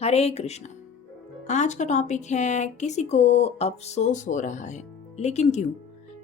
हरे कृष्णा। आज का टॉपिक है किसी को अफसोस हो रहा है, लेकिन क्यों?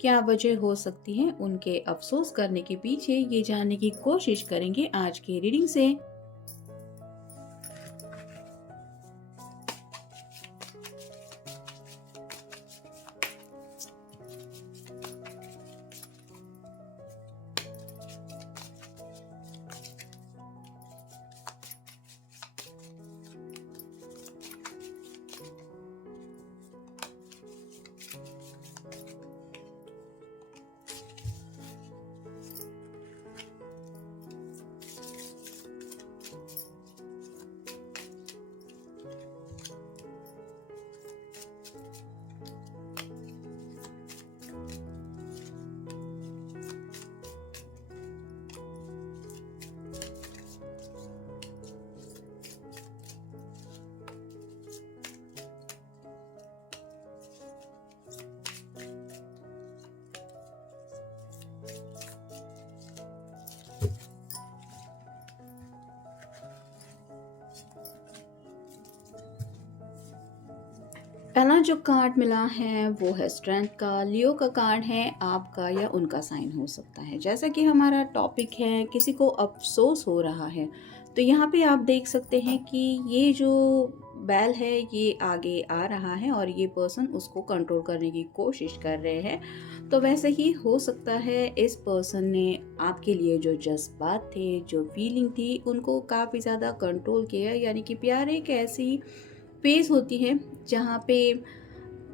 क्या वजह हो सकती है उनके अफसोस करने के पीछे, ये जानने की कोशिश करेंगे आज के रीडिंग से। पहला जो कार्ड मिला है वो है स्ट्रेंथ का। लियो का कार्ड है, आपका या उनका साइन हो सकता है। जैसा कि हमारा टॉपिक है किसी को अफसोस हो रहा है, तो यहाँ पे आप देख सकते हैं कि ये जो बैल है ये आगे आ रहा है और ये पर्सन उसको कंट्रोल करने की कोशिश कर रहे हैं। तो वैसे ही हो सकता है इस पर्सन ने आपके लिए जो जज्बात थे, जो फीलिंग थी, उनको काफ़ी ज़्यादा कंट्रोल किया। यानी कि प्यार एक ऐसी फेज़ होती है जहाँ पे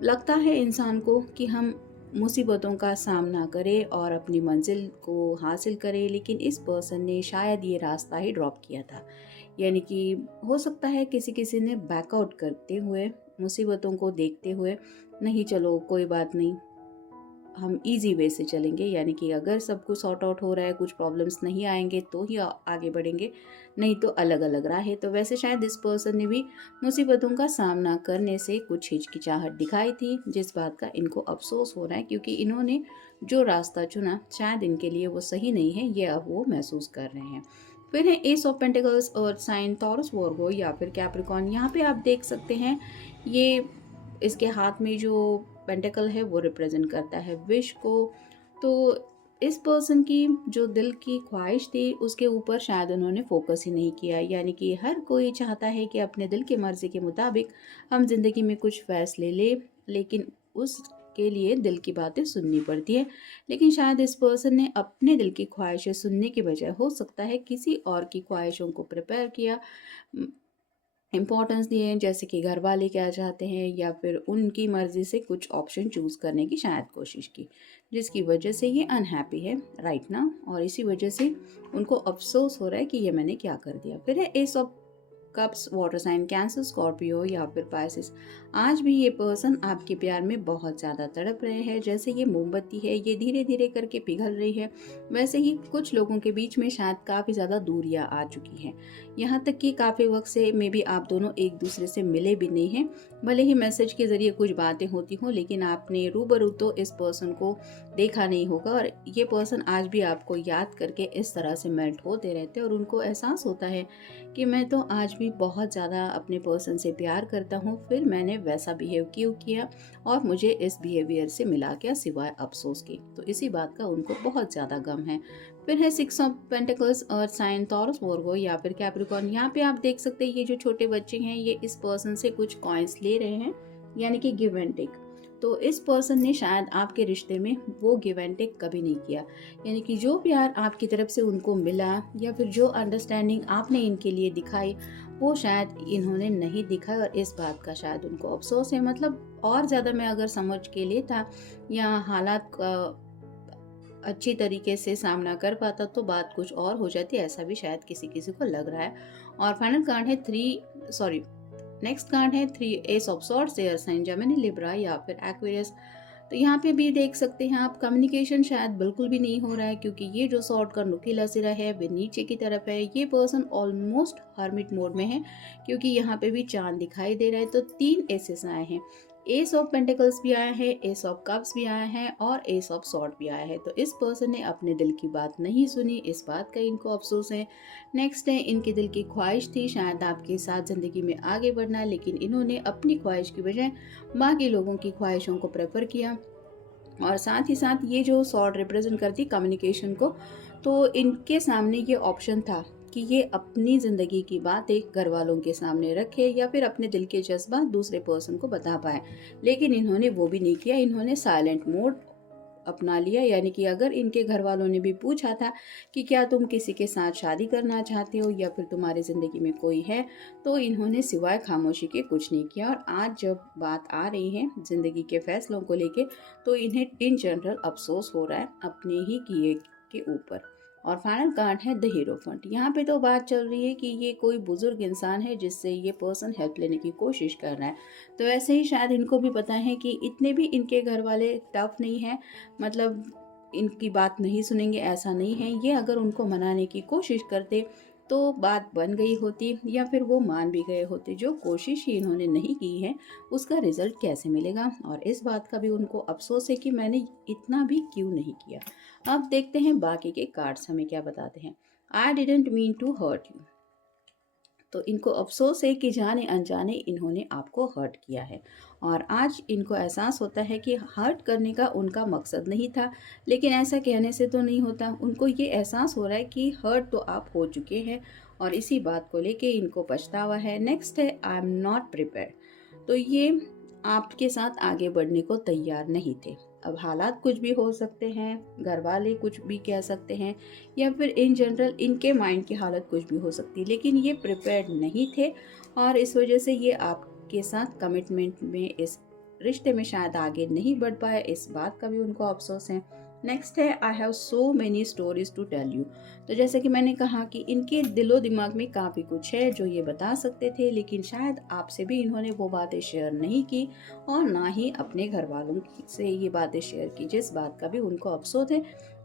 लगता है इंसान को कि हम मुसीबतों का सामना करें और अपनी मंजिल को हासिल करें, लेकिन इस पर्सन ने शायद ये रास्ता ही ड्रॉप किया था। यानी कि हो सकता है किसी किसी ने बैकआउट करते हुए, मुसीबतों को देखते हुए, नहीं चलो कोई बात नहीं, हम इजी वे से चलेंगे। यानी कि अगर सब कुछ सॉर्ट आउट हो रहा है, कुछ प्रॉब्लम्स नहीं आएंगे तो ही आगे बढ़ेंगे, नहीं तो अलग अलग राहें। तो वैसे शायद इस पर्सन ने भी मुसीबतों का सामना करने से कुछ हिचकिचाहट दिखाई थी, जिस बात का इनको अफसोस हो रहा है, क्योंकि इन्होंने जो रास्ता चुना शायद इनके लिए वो सही नहीं है, ये अब वो महसूस कर रहे हैं। फिर है ace of pentacles, earth sign, Taurus, Virgo या फिर कैप्रिकॉर्न। यहाँ पे आप देख सकते हैं ये इसके हाथ में जो पेंटिकल है वो रिप्रेजेंट करता है विश को। तो इस पर्सन की जो दिल की ख्वाहिश थी उसके ऊपर शायद उन्होंने फोकस ही नहीं किया। यानी कि हर कोई चाहता है कि अपने दिल की मर्जी के मुताबिक हम जिंदगी में कुछ फैसले ले, लेकिन उसके लिए दिल की बातें सुननी पड़ती है। लेकिन शायद इस पर्सन ने अपने दिल की ख्वाहिशें सुनने की बजाय हो सकता है किसी और की ख्वाहिशों को प्रिपेयर किया, इम्पोर्टेंस दिए, जैसे कि घर वाले क्या चाहते हैं, या फिर उनकी मर्ज़ी से कुछ ऑप्शन चूज़ करने की शायद कोशिश की, जिसकी वजह से ये अनहैप्पी है राइट ना। और इसी वजह से उनको अफसोस हो रहा है कि ये मैंने क्या कर दिया। फिर है ace of cups, water sign, Cancer, Scorpio या फिर पाइसिस। आज भी ये पर्सन आपके प्यार में बहुत ज़्यादा तड़प रहे हैं। जैसे ये मोमबत्ती है, ये धीरे धीरे करके पिघल रही है, वैसे ही कुछ लोगों के बीच में शायद काफ़ी ज़्यादा दूरियां आ चुकी हैं। यहाँ तक कि काफ़ी वक्त से मे बी आप दोनों एक दूसरे से मिले भी नहीं हैं। भले ही मैसेज के ज़रिए कुछ बातें होती हों, लेकिन आपने रूबरू तो इस पर्सन को देखा नहीं होगा। और ये पर्सन आज भी आपको याद करके इस तरह से मेल्ट होते रहते हैं और उनको एहसास होता है कि मैं तो आज भी बहुत ज़्यादा अपने पर्सन से प्यार करता हूँ, फिर मैंने वैसा बिहेव क्यों किया और मुझे इस बिहेवियर से मिला क्या सिवाय अफसोस के। तो इसी बात का उनको बहुत ज़्यादा गम है। फिर है six of pentacles, earth sign, Taurus, Virgo या फिर कैप्रिकॉर्न। यहाँ पे आप देख सकते हैं ये जो छोटे बच्चे हैं ये इस पर्सन से कुछ कॉइन्स ले रहे हैं, यानी कि गिव एंड टेक। तो इस पर्सन ने शायद आपके रिश्ते में वो गिव एंड टेक कभी नहीं किया। यानी कि जो प्यार आपकी तरफ से उनको मिला या फिर जो अंडरस्टैंडिंग आपने इनके लिए दिखाई, वो शायद इन्होंने नहीं दिखाई और इस बात का शायद उनको अफसोस है। मतलब और ज़्यादा मैं अगर समझ के लेता या हालात का अच्छी तरीके से सामना कर पाता तो बात कुछ और हो जाती, ऐसा भी शायद किसी किसी को लग रहा है। और फाइनल कार्ड है नेक्स्ट कार्ड है three ace of swords, air sign, Gemini, Libra या फिर एक्वेरियस। तो यहाँ पे भी देख सकते हैं आप, कम्युनिकेशन शायद बिल्कुल भी नहीं हो रहा है, क्योंकि ये जो सॉर्ड का नुकीला सिरा है वो नीचे की तरफ है। ये पर्सन ऑलमोस्ट हर्मिट मोड में है, क्योंकि यहाँ पे भी चांद दिखाई दे रहा है। तो 3 एसेस आए हैं, एस ऑफ पेंटिकल्स भी आया है, एस ऑफ कप्स भी आया है और एस ऑफ सॉर्ड भी आया है। तो इस पर्सन ने अपने दिल की बात नहीं सुनी, इस बात का इनको अफसोस है। नेक्स्ट है, इनके दिल की ख्वाहिश थी शायद आपके साथ ज़िंदगी में आगे बढ़ना, लेकिन इन्होंने अपनी ख्वाहिश की बजाय बाकी लोगों की ख्वाहिशों को प्रेफर किया। और साथ ही साथ ये जो सॉर्ड रिप्रेजेंट करती कम्युनिकेशन को, तो इनके सामने ये ऑप्शन था कि ये अपनी ज़िंदगी की बातें घर वालों के सामने रखे या फिर अपने दिल के जज्बा दूसरे पर्सन को बता पाए, लेकिन इन्होंने वो भी नहीं किया। इन्होंने साइलेंट मोड अपना लिया, यानी कि अगर इनके घर वालों ने भी पूछा था कि क्या तुम किसी के साथ शादी करना चाहते हो या फिर तुम्हारी ज़िंदगी में कोई है, तो इन्होंने सिवाय खामोशी के कुछ नहीं किया। और आज जब बात आ रही है ज़िंदगी के फैसलों को लेके, तो इन्हें इन जनरल अफसोस हो रहा है अपने ही किए के ऊपर। और फाइनल कार्ड है द हीरोफेंट। यहाँ पे तो बात चल रही है कि ये कोई बुजुर्ग इंसान है जिससे ये पर्सन हेल्प लेने की कोशिश कर रहा है। तो ऐसे ही शायद इनको भी पता है कि इतने भी इनके घर वाले टफ नहीं है, मतलब इनकी बात नहीं सुनेंगे ऐसा नहीं है। ये अगर उनको मनाने की कोशिश करते तो बात बन गई होती या फिर वो मान भी गए होते। जो कोशिश ही इन्होंने नहीं की है उसका रिजल्ट कैसे मिलेगा, और इस बात का भी उनको अफसोस है कि मैंने इतना भी क्यों नहीं किया। अब देखते हैं बाकी के कार्ड्स हमें क्या बताते हैं। I didn't mean to hurt you. तो इनको अफसोस है कि जाने अनजाने इन्होंने आपको हर्ट किया है, और आज इनको एहसास होता है कि हर्ट करने का उनका मकसद नहीं था। लेकिन ऐसा कहने से तो नहीं होता, उनको ये एहसास हो रहा है कि हर्ट तो आप हो चुके हैं, और इसी बात को लेके इनको पछतावा है। नेक्स्ट है आई एम नॉट प्रिपेयर। तो ये आपके साथ आगे बढ़ने को तैयार नहीं थे। अब हालात कुछ भी हो सकते हैं, घर वाले कुछ भी कह सकते हैं, या फिर इन जनरल इनके माइंड की हालत कुछ भी हो सकती है, लेकिन ये प्रिपेयर्ड नहीं थे, और इस वजह से ये आपके साथ कमिटमेंट में, इस रिश्ते में शायद आगे नहीं बढ़ पाए। इस बात का भी उनको अफसोस है। नेक्स्ट है I have so many stories to tell you. तो जैसे कि मैंने कहा कि इनके दिलो दिमाग में काफ़ी कुछ है जो ये बता सकते थे, लेकिन शायद आपसे भी इन्होंने वो बातें शेयर नहीं की और ना ही अपने घर वालों से ये बातें शेयर की, जिस बात का भी उनको अफसोस है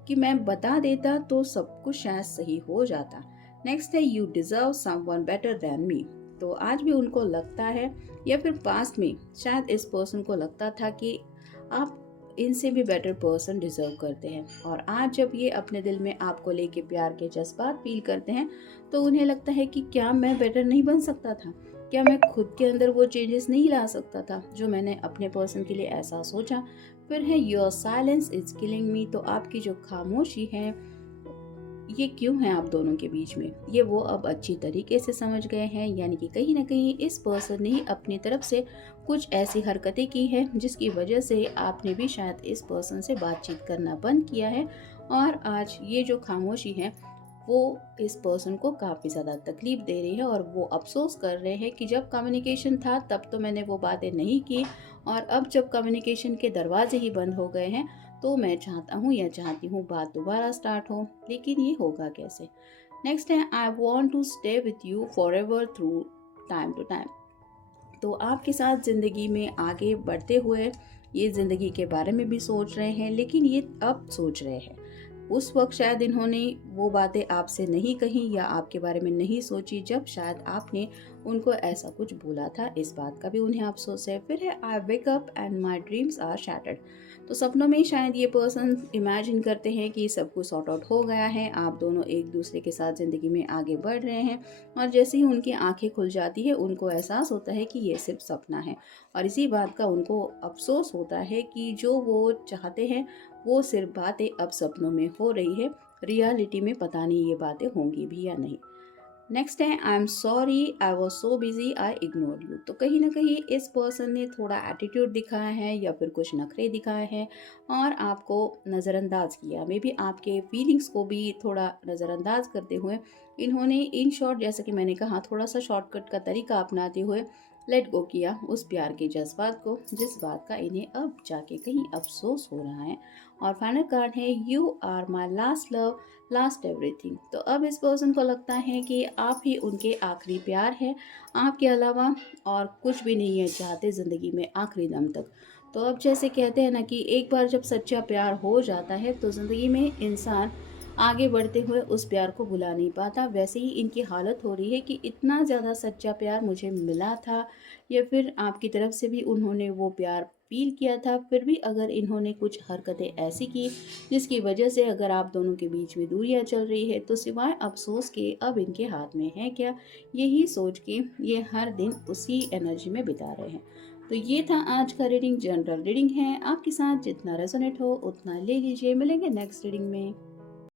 कि मैं बता देता तो सब कुछ शायद सही हो जाता। नेक्स्ट है you deserve someone better than me. तो आज भी उनको लगता है, या फिर पास्ट में शायद इस पर्सन को लगता था कि आप इनसे भी बेटर पर्सन डिजर्व करते हैं, और आज जब ये अपने दिल में आपको लेके प्यार के जज्बात फील करते हैं, तो उन्हें लगता है कि क्या मैं बेटर नहीं बन सकता था, क्या मैं खुद के अंदर वो चेंजेस नहीं ला सकता था जो मैंने अपने पर्सन के लिए ऐसा सोचा। फिर है योर साइलेंस इज किलिंग मी। तो आपकी जो खामोशी है, ये क्यों है आप दोनों के बीच में, ये वो अब अच्छी तरीके से समझ गए हैं। यानी कि कहीं ना कहीं इस पर्सन ने ही अपनी तरफ से कुछ ऐसी हरकतें की है जिसकी वजह से आपने भी शायद इस पर्सन से बातचीत करना बंद किया है, और आज ये जो खामोशी है वो इस पर्सन को काफ़ी ज़्यादा तकलीफ दे रही है, और वो अफसोस कर रहे हैं कि जब कम्युनिकेशन था तब तो मैंने वो बातें नहीं की, और अब जब कम्युनिकेशन के दरवाजे ही बंद हो गए हैं तो मैं चाहता हूँ या चाहती हूँ बात दोबारा स्टार्ट हो, लेकिन ये होगा कैसे। नेक्स्ट है I want to stay with you forever through time to time. तो आपके साथ ज़िंदगी में आगे बढ़ते हुए ये ज़िंदगी के बारे में भी सोच रहे हैं, लेकिन ये अब सोच रहे हैं, उस वक्त शायद इन्होंने वो बातें आपसे नहीं कही या आपके बारे में नहीं सोची जब शायद आपने उनको ऐसा कुछ बोला था। इस बात का भी उन्हें अफसोस है। फिर है I wake up and my dreams are shattered. तो सपनों में शायद ये पर्सन इमेजिन करते हैं कि सब कुछ सॉर्ट आउट हो गया है, आप दोनों एक दूसरे के साथ ज़िंदगी में आगे बढ़ रहे हैं, और जैसे ही उनकी आंखें खुल जाती है उनको एहसास होता है कि ये सिर्फ सपना है, और इसी बात का उनको अफसोस होता है कि जो वो चाहते हैं वो सिर्फ बातें अब सपनों में हो रही है, रियलिटी में पता नहीं ये बातें होंगी भी या नहीं। नेक्स्ट है I am sorry I was so busy I ignore you. तो कहीं ना कहीं इस पर्सन ने थोड़ा एटीट्यूड दिखाया है या फिर कुछ नखरे दिखाए हैं और आपको नज़रअंदाज किया, मे बी आपके फीलिंग्स को भी थोड़ा नज़रअंदाज करते हुए इन्होंने इन शॉर्ट, जैसे कि मैंने कहा, थोड़ा सा शॉर्टकट का तरीका अपनाते हुए लेट गो किया उस प्यार के जज्बात को, जिस बात का इन्हें अब जाके कहीं अफसोस हो रहा है। और फाइनल कार्ड है you are my last love last everything. तो अब इस पर्सन को लगता है कि आप ही उनके आखिरी प्यार है, आपके अलावा और कुछ भी नहीं है चाहते ज़िंदगी में आखिरी दम तक। तो अब जैसे कहते हैं ना कि एक बार जब सच्चा प्यार हो जाता है तो ज़िंदगी में इंसान आगे बढ़ते हुए उस प्यार को भुला नहीं पाता। वैसे ही इनकी हालत हो रही है कि इतना ज़्यादा सच्चा प्यार मुझे मिला था या फिर आपकी तरफ से भी उन्होंने वो प्यार फ़ील किया था, फिर भी अगर इन्होंने कुछ हरकतें ऐसी की जिसकी वजह से अगर आप दोनों के बीच में दूरियां चल रही है, तो सिवाय अफ़सोस के अब इनके हाथ में है क्या? यही सोच के ये हर दिन उसी एनर्जी में बिता रहे हैं। तो ये था आज का रीडिंग। जनरल रीडिंग है, आपके साथ जितना रेजोनेट हो उतना ले लीजिए। मिलेंगे नेक्स्ट रीडिंग में।